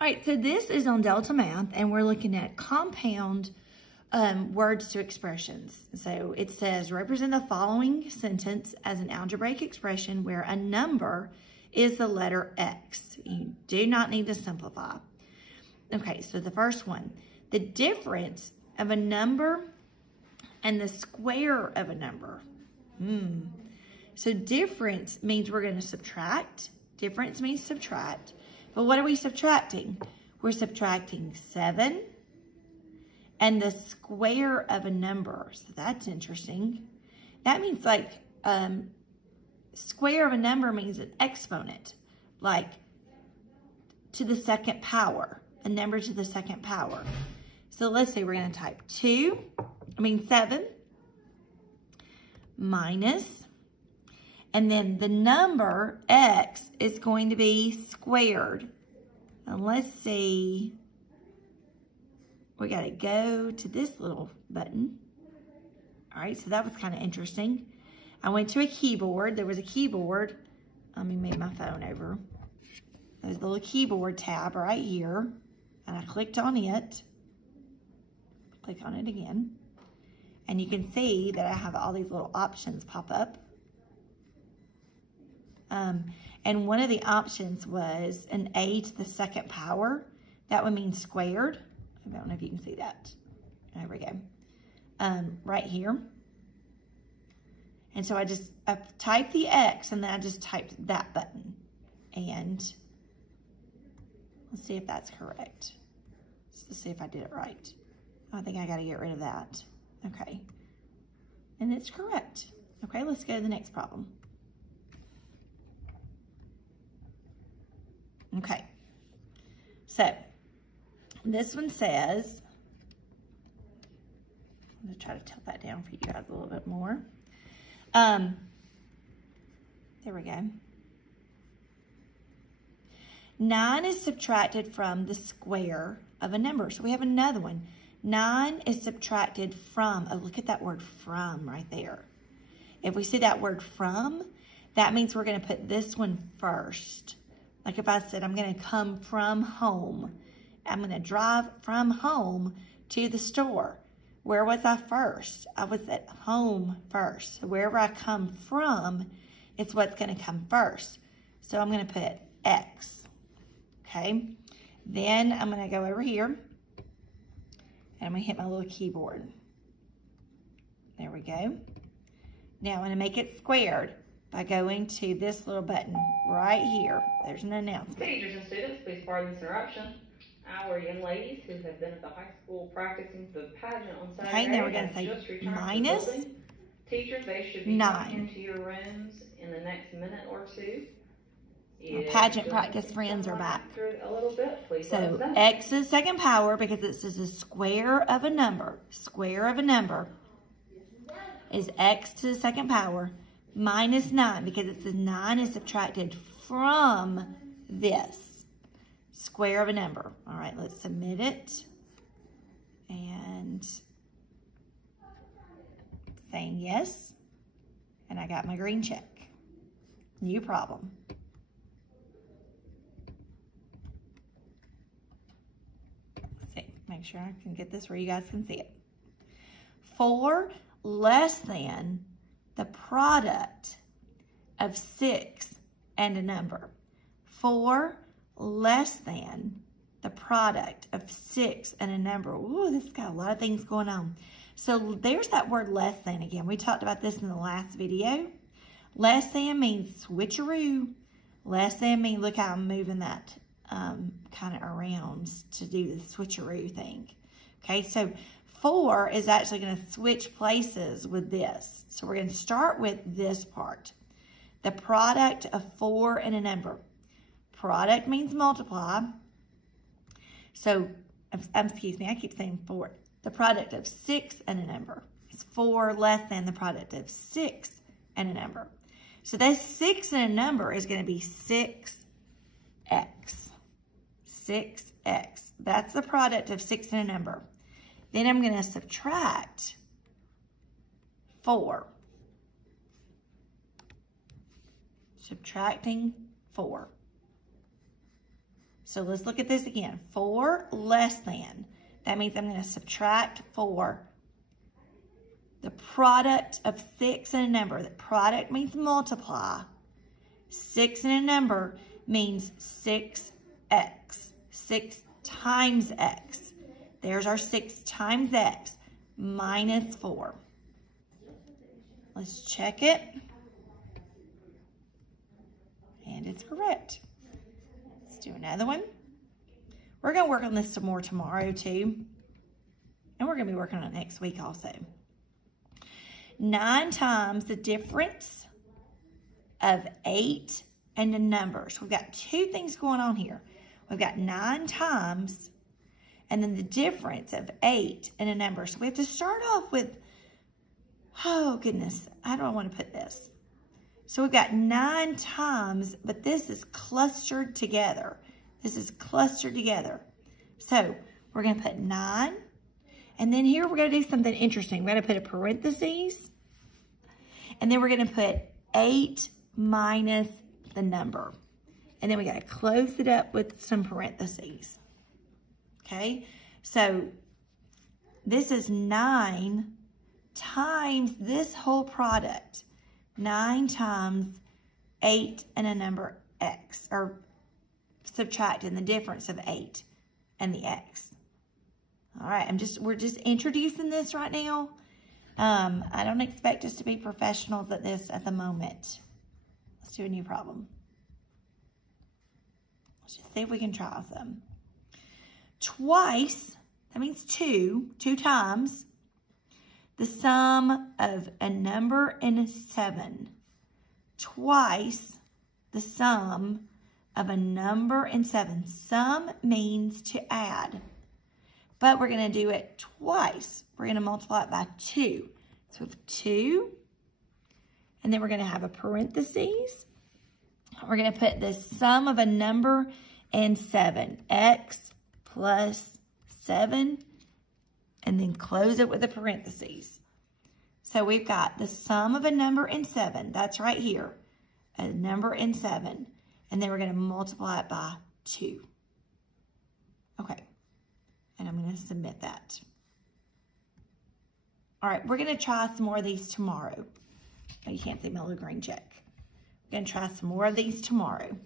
All right, so this is on Delta Math, and we're looking at compound words to expressions. So it says, represent the following sentence as an algebraic expression where a number is the letter X. You do not need to simplify. Okay, so the first one, the difference of a number and the square of a number. So difference means we're going to subtract. Difference means subtract. But what are we subtracting? We're subtracting 7 and the square of a number. So that's interesting. That means like square of a number means an exponent, like to the second power, a number to the second power. So let's say we're going to type 7 minus, and then the number X is going to be squared. And let's see, we got to go to this little button. All right, so that was kind of interesting. I went to a keyboard. There was a keyboard. Let me move my phone over. There's the little keyboard tab right here. And I clicked on it. Click on it again. And you can see that I have all these little options pop up. And one of the options was an a to the second power. That would mean squared. I don't know if you can see that. There we go. Right here. And so I typed the X, and then I just typed that button. And let's see if that's correct. Let's see if I did it right. I think I got to get rid of that. Okay. And it's correct. Okay, let's go to the next problem. Okay. So, this one says, I'm going to try to tilt that down for you guys a little bit more. There we go. 9 is subtracted from the square of a number. So we have another one. 9 is subtracted from, oh, look at that word from right there. If we see that word from, that means we're going to put this one first. Like if I said, I'm going to come from home. I'm going to drive from home to the store. Where was I first? I was at home first. So wherever I come from, it's what's going to come first. So I'm going to put X. Okay. Then I'm going to go over here. And I'm going to hit my little keyboard. There we go. Now I'm going to make it squared by going to this little button right here. There's an announcement. Teachers and students, please pardon this interruption. Our young ladies who have been at the high school practicing for the pageant on Saturday. Okay, now we're going to say minus to the building. Teachers, they should be 9. into your rooms in the next minute or two. Our pageant practice friends are back. A little bit, please. So X is second power because it says the square of a number. Square of a number is X to the second power minus 9 because it says 9 is subtracted from this square of a number. All right, let's submit it. And saying yes. And I got my green check. New problem. Let's see, make sure I can get this where you guys can see it. 4 less than the product of 6 and a number. 4 less than the product of 6 and a number. Ooh, this has got a lot of things going on. So there's that word less than again. We talked about this in the last video. Less than means switcheroo. Less than means, look how I'm moving that kind of around to do the switcheroo thing. Okay, so 4 is actually going to switch places with this. So we're going to start with this part. The product of 4 and a number. Product means multiply. So, excuse me, I keep saying 4. The product of 6 and a number is 4 less than the product of 6 and a number. So that 6 and a number is going to be 6x. 6x. That's the product of 6 and a number. Then I'm going to subtract 4. Subtracting 4. So let's look at this again. 4 less than. That means I'm going to subtract 4. The product of 6 and a number. The product means multiply. 6 and a number means 6x. 6 times x. There's our 6 times x minus 4. Let's check it. And it's correct. Let's do another one. We're going to work on this some more tomorrow too. And we're going to be working on it next week also. 9 times the difference of 8 and the numbers. We've got 2 things going on here. We've got 9 times and then the difference of 8 and a number. So we have to start off with, oh goodness, how do I want to put this? So we've got 9 times, but this is clustered together. This is clustered together. So we're going to put 9. And then here we're going to do something interesting. We're going to put a parentheses. And then we're going to put 8 minus the number. And then we got to close it up with some parentheses. Okay? So this is 9 times this whole product. 9 times 8 and a number x, or subtracting the difference of 8 and the x. All right, we're just introducing this right now. I don't expect us to be professionals at this at the moment. Let's do a new problem. Let's just see if we can try some. Twice, that means 2 times the sum of a number and 7. Twice the sum of a number and 7. Sum means to add. But we're going to do it twice. We're going to multiply it by 2. So we have 2. And then we're going to have a parentheses. We're going to put the sum of a number and 7. X plus 7. And then close it with a parentheses. So we've got the sum of a number and 7. That's right here. A number and 7. And then we're going to multiply it by 2. Okay. And I'm going to submit that. All right. We're going to try some more of these tomorrow. Oh, you can't see my little green check. We're going to try some more of these tomorrow.